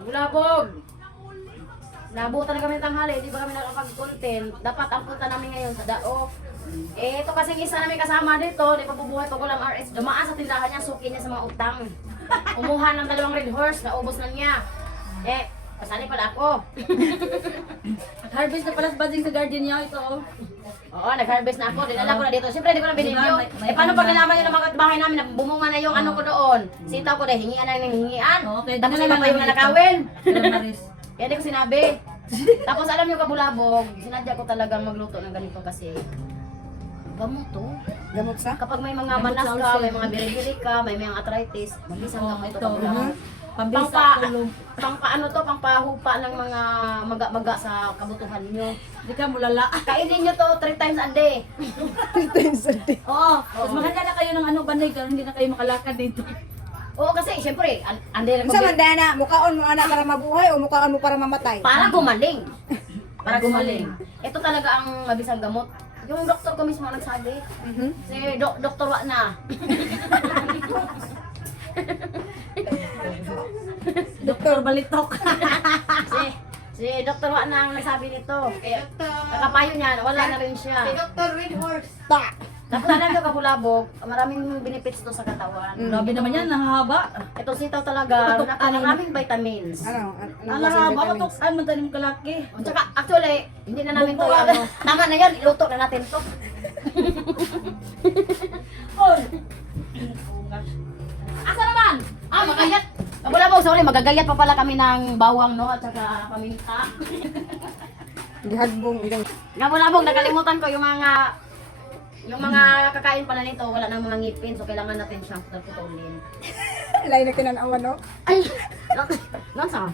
Bulabog! Nabutan na kami ng tanghali, di ba kami nakapag-content. Dapat ang punta namin ngayon sa Dao. Eh, ito kasing isa namin kasama dito, di pa bubuhay pag walang RS. Dumaan sa tindahan niya, suki niya sa mga utang. Umuha ng 2 red horse, naubos na niya. Eh, pasali pala ako. Harvest na pala sa bading sa garden niya ito. Oo, nag-harvest na ako. Dinala ko na dito. Siyempre, di ko na binidyo. Eh, paano pag nalaman nyo ng mga bahay namin na bumunga na yung ano ko doon? Sitaw ko dahil hingian na ng hingian. Okay, Tapos dinala iba pa naman yung dito. nanakawin. Maris. Kaya di ko sinabi. Tapos alam nyo kabulabog, sinadya ko talagang magluto ng ganito kasi gamot to. Gamot sa? Kapag may mga Gamot manas sa ka, ulcer. may mga biri-biri ka, may mga arthritis, mag-isang gamot ito kabulabog. Pambisa Pangpa, tulong. ano to, pangpahupa ng mga maga-maga sa kabutuhan nyo. Di ka mulala. Kainin nyo to 3 times a day. Oo. Tapos maganda na kayo ng ano banig, hindi na kayo makalakad dito. Oo, kasi siyempre, andi rin Sa mandana, mukhaon mo ana para mabuhay o mukhaon mo para mamatay? para gumaling. Para gumaling. Ito talaga ang mabisang gamot. Yung doktor ko mismo nagsabi. Si Doktor Wana. Doktor Balitok. si Doktor Wana ang nagsabi nito. Kaya kakapayo niya, wala na rin siya. Dr. Red Horse. Ta! Tapos alam nyo kabulabog, maraming benefits to sa katawan. Grabe naman yan, nahahaba. Ito sitaw talaga, maraming vitamins. Ano? Ang nahahaba, matukan man tayo ng kalaki. Tsaka actually, hindi na namin to ano. Tama na yan, iluto na natin to. Asa naman? Ah, magagayat. Kabulabog, sorry, magagayat pa pala kami ng bawang, no? At saka paminta. Gihagbong ilang. Kabulabog, nakalimutan ko yung mga kakain pala nito, wala nang mga ngipin, so kailangan natin siyang putulin. Lain na kinanawan, no? Ay, nasa?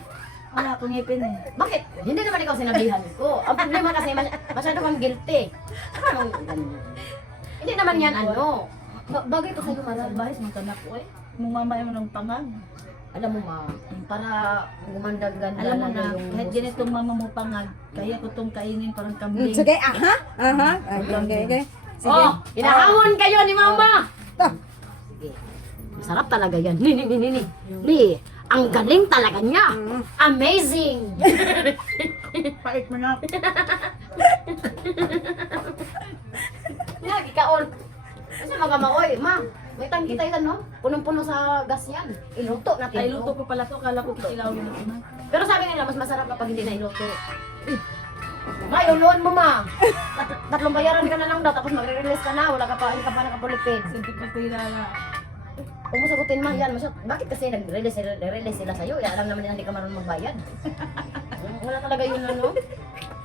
Wala akong ngipin eh. Bakit? Hindi naman ikaw sinabihan ko. Ang problema kasi, masyado kang guilty. Anong ganun? Hindi naman yan ano. Bagay to sa'yo, Maral. Bahis mong tanak ko eh. Mumamay mo ng pangag. Alam mo ma, para gumandag-ganda Alam mo lalo na, yung kahit boses ganitong mama mo pangag, kaya ko itong kainin parang kambing. Sige, aha. Aha. Okay. Sige. Oh, inahamon kayo ni Mama! Ta. Sige. Masarap talaga yan. Ni, ang galing talaga niya. Amazing! Pait mo na. Yan, ikaon. Kasi magamaoy, ma, may tangki tayo no? Punong-puno sa gas yan. Iluto natin. Ay, luto ko pala to, kala ko kitilawin ako na. Pero sabi nila, mas masarap kapag hindi na iluto. Ma, iuluan mo ma. Tatlong bayaran ka na lang daw, tapos magre-release ka na, wala ka pa, hindi ka pa nakapulipid. Sige pa kilala. Huwag mo sagutin ma, yan, bakit kasi nag-release sila sa'yo? Ya, alam naman nila hindi ka marunong magbayad. Wala talaga yun, ano?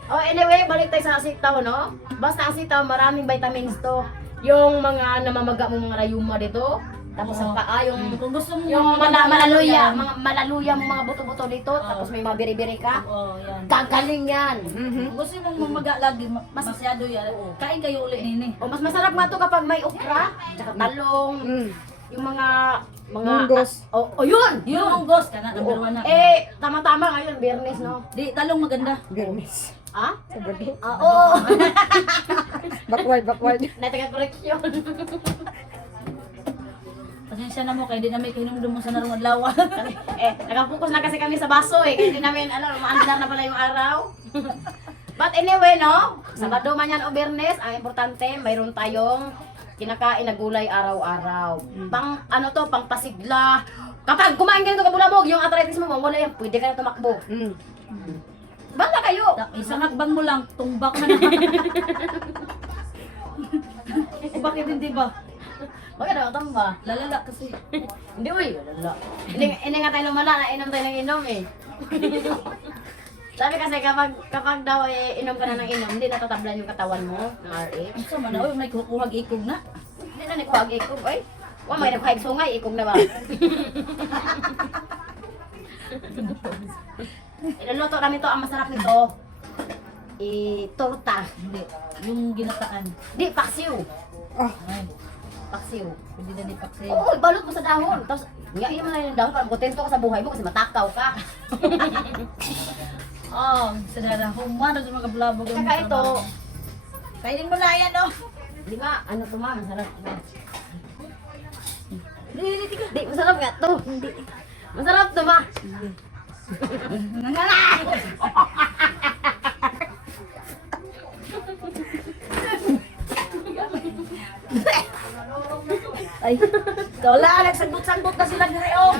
Oh, anyway, balik tayo sa asitaw, no? Basta asitaw, maraming vitamins to. Yung mga namamaga mo mga rayuma dito, tapos ang paa, Kung gusto mo yung malaluya, mga malaluya mo mga buto-buto dito, tapos may mga biri-biri ka. Oo, yan. Gagaling yan. Kung gusto mong mamaga lagi, masyado yan. Kain kayo ulit nini. O mas masarap nga to kapag may okra, tsaka talong, yung mga Munggos. Oh, yun. Yung munggos ka na, number 1 na. Eh, tama-tama ngayon, Biyernes, no? Di, talong maganda. Bernis. Ha? Sabado. Oo. Backward. Nataga-correction. Pasensya na mo, kaya di namin kahinumdum mo sa narong adlaw. Nakapokus na kasi kami sa baso eh. Kaya hindi namin, maandar na pala yung araw. But anyway, no? Sabado man yan o Biyernes, ang importante, mayroon tayong kinakain na gulay araw-araw. Pang, pang pasigla. Kapag kumain ka nito kabulabog, yung arthritis mo, wala yan, pwede ka na tumakbo. Bala kayo! Isang hakbang mo lang, tumbak na naman. Bakit hindi ba? Bakit nakatang ba? Lalala kasi. Hindi, uy. Wala. Hindi nga tayo lumala, nainom tayo ng inom eh. Sabi kasi kapag daw inom ka na ng inom, hindi natatablan yung katawan mo ng RH. Ang sama na, may kukuhag ikog na. Hindi na nikuhag ikog, ay. Wa may nikuhag sungay, ikog na ba? Iluluto namin to, ang masarap nito. Torta. Hindi, yung ginataan. Di, paksiw. Ay, Paksiw. hindi na nipaksay. Oo, balot mo sa dahon. Tapos, ngayon mo na yung dahon para kontento ka sa buhay mo kasi matakaw ka. Oh, sadara, humana sa mga kablabog. Saka ito, Kainin mo na yan, oh. di ba, ano to ma, masarap. Di, masarap nga to. Hindi. Masarap to ma. Ay, wala, nagsagbot-sagbot na sila dire. Oh.